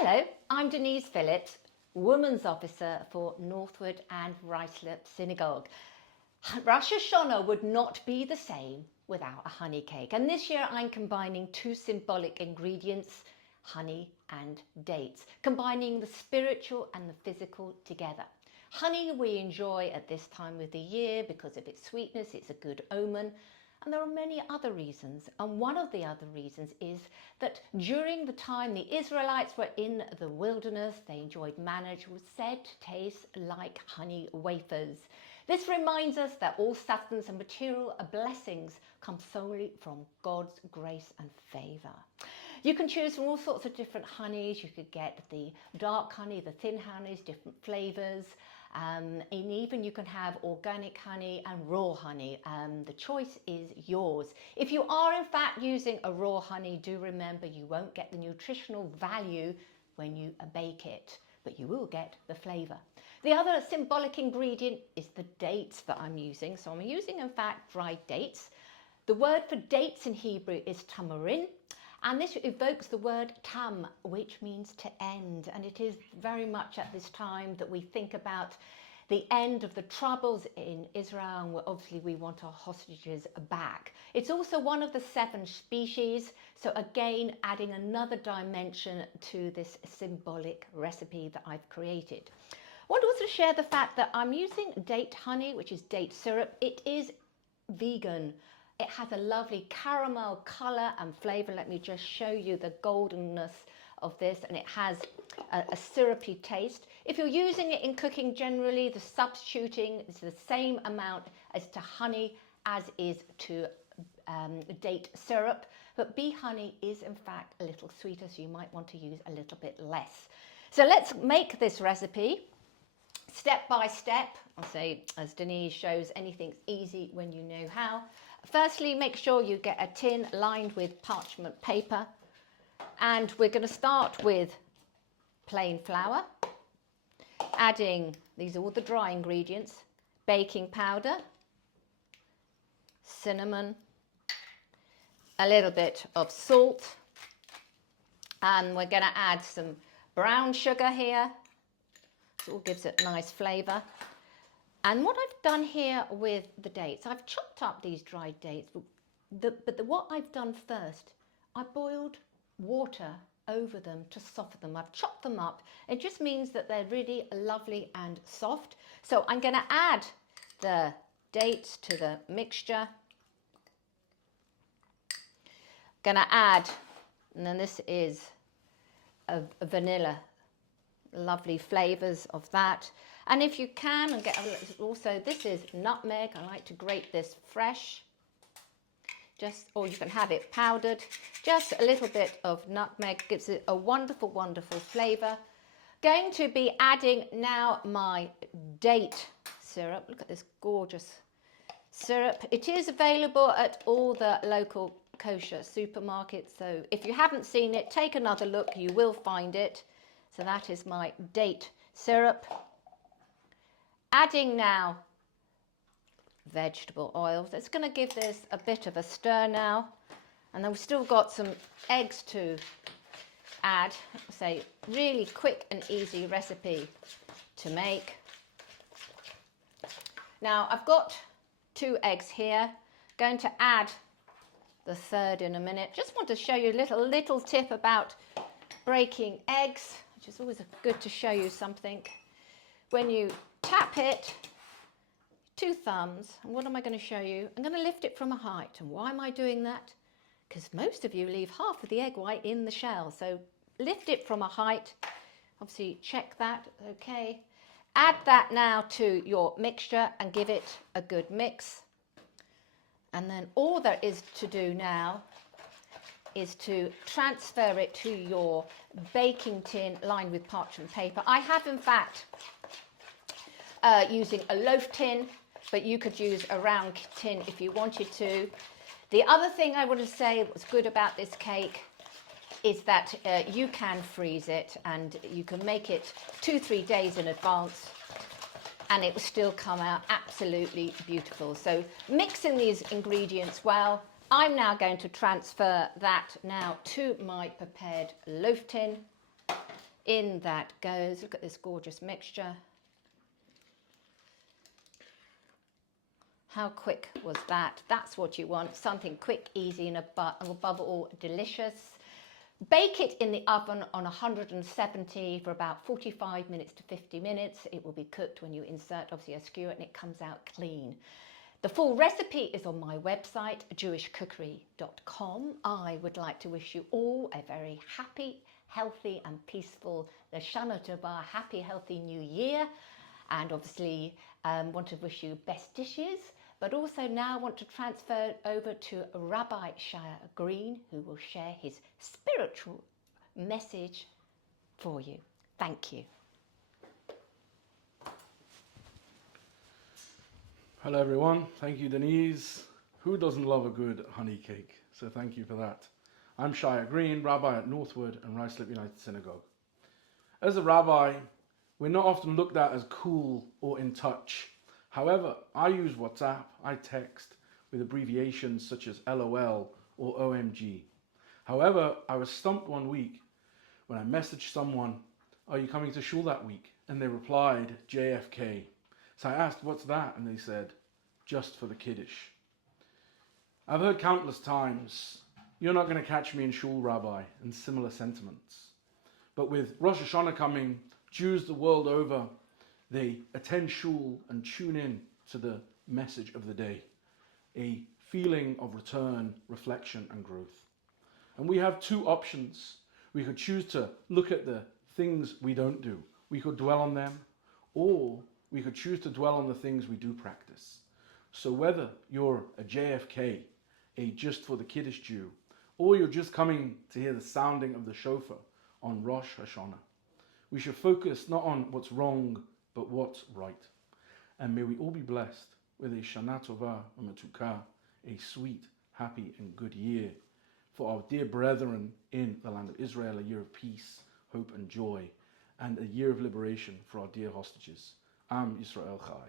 Hello, I'm Denise Phillips, Women's Officer for Northwood and Ruislip Synagogue. Rosh Hashanah would not be the same without a honey cake, and this year I'm combining two symbolic ingredients, honey and dates, combining the spiritual and the physical together. Honey we enjoy at this time of the year because of its sweetness, it's a good omen. And there are many other reasons, and one of the other reasons is that during the time the Israelites were in the wilderness, they enjoyed manna which was said to taste like honey wafers. This reminds us that all substance and material blessings come solely from God's grace and favour. You can choose from all sorts of different honeys. You could get the dark honey, the thin honeys, different flavours. And even you can have organic honey and raw honey. The choice is yours. If you are in fact using a raw honey, do remember you won't get the nutritional value when you bake it, but you will get the flavour. The other symbolic ingredient is the dates that I'm using. So I'm using in fact dried dates. The word for dates in Hebrew is tamarin. And this evokes the word tam, which means to end. And it is very much at this time that we think about the end of the troubles in Israel, and obviously we want our hostages back. It's also one of the 7 species. So again, adding another dimension to this symbolic recipe that I've created. I want to also share the fact that I'm using date honey, which is date syrup. It is vegan. It has a lovely caramel colour and flavour. Let me just show you the goldenness of this, and it has a syrupy taste. If you're using it in cooking generally, the substituting is the same amount as to honey as is to date syrup, but bee honey is in fact a little sweeter, so you might want to use a little bit less. So let's make this recipe step by step. I'll say, as Denise shows, anything's easy when you know how. Firstly, make sure you get a tin lined with parchment paper, and we're going to start with plain flour, adding, these are all the dry ingredients, baking powder, cinnamon, a little bit of salt, and we're going to add some brown sugar here. So it all gives it nice flavour. And what I've done here with the dates, I've chopped up these dried dates, but what I've done first, I boiled water over them to soften them. I've chopped them up. It just means that they're really lovely and soft. So I'm going to add the dates to the mixture. Going to add, and then this is a vanilla, lovely flavours of that. And if you can, and get also, this is nutmeg. I like to grate this fresh. Or you can have it powdered. Just a little bit of nutmeg gives it a wonderful, wonderful flavour. Going to be adding now my date syrup. Look at this gorgeous syrup. It is available at all the local kosher supermarkets. So if you haven't seen it, take another look. You will find it. So that is my date syrup. Adding now vegetable oils. It's going to give this a bit of a stir now. And then we've still got some eggs to add. Say, really quick and easy recipe to make. Now I've got 2 eggs here. Going to add the third in a minute. Just want to show you a little tip about breaking eggs, which is always good to show you something. When you tap it, 2 thumbs, and what am I going to show you? I'm going to lift it from a height. And why am I doing that? Because most of you leave half of the egg white in the shell. So lift it from a height. Obviously check that, okay. Add that now to your mixture and give it a good mix. And then all there is to do now is to transfer it to your baking tin lined with parchment paper. I have in fact using a loaf tin, but you could use a round tin if you wanted to. The other thing I want to say what's good about this cake is that you can freeze it, and you can make it 2-3 days in advance and it will still come out absolutely beautiful. So mixing these ingredients well, I'm now going to transfer that now to my prepared loaf tin. in that goes. Look at this gorgeous mixture. How quick was that? That's what you want, something quick, easy, and above all, delicious. Bake it in the oven on 170 for about 45 minutes to 50 minutes. It will be cooked when you insert, obviously, a skewer, and it comes out clean. The full recipe is on my website, jewishcookery.com. I would like to wish you all a very happy, healthy, and peaceful Shana Tova, happy, healthy new year. And obviously, want to wish you best dishes, but also now want to transfer over to Rabbi Green, who will share his spiritual message for you. Thank you. Hello everyone, thank you Denise. Who doesn't love a good honey cake? So thank you for that. I'm Shia Green, Rabbi at Northwood and Ruislip United Synagogue. As a rabbi, we're not often looked at as cool or in touch. However, I use WhatsApp, I text with abbreviations such as LOL or OMG. However, I was stumped one week when I messaged someone, "Are you coming to shul that week?" And they replied, JFK. So I asked, "What's that?" And they said, "Just for the Kiddush." I've heard countless times, "You're not going to catch me in shul, Rabbi," and similar sentiments. But with Rosh Hashanah coming, Jews the world over, they attend shul and tune in to the message of the day, a feeling of return, reflection, and growth. And we have two options. We could choose to look at the things we don't do. We could dwell on them, or we could choose to dwell on the things we do practice. So whether you're a JFK, a just for the Kiddush Jew, or you're just coming to hear the sounding of the shofar on Rosh Hashanah, we should focus not on what's wrong, but what's right. And may we all be blessed with a Shana Tova U'Metuka, a sweet, happy, and good year for our dear brethren in the land of Israel, a year of peace, hope, and joy, and a year of liberation for our dear hostages. Am Yisrael Chai.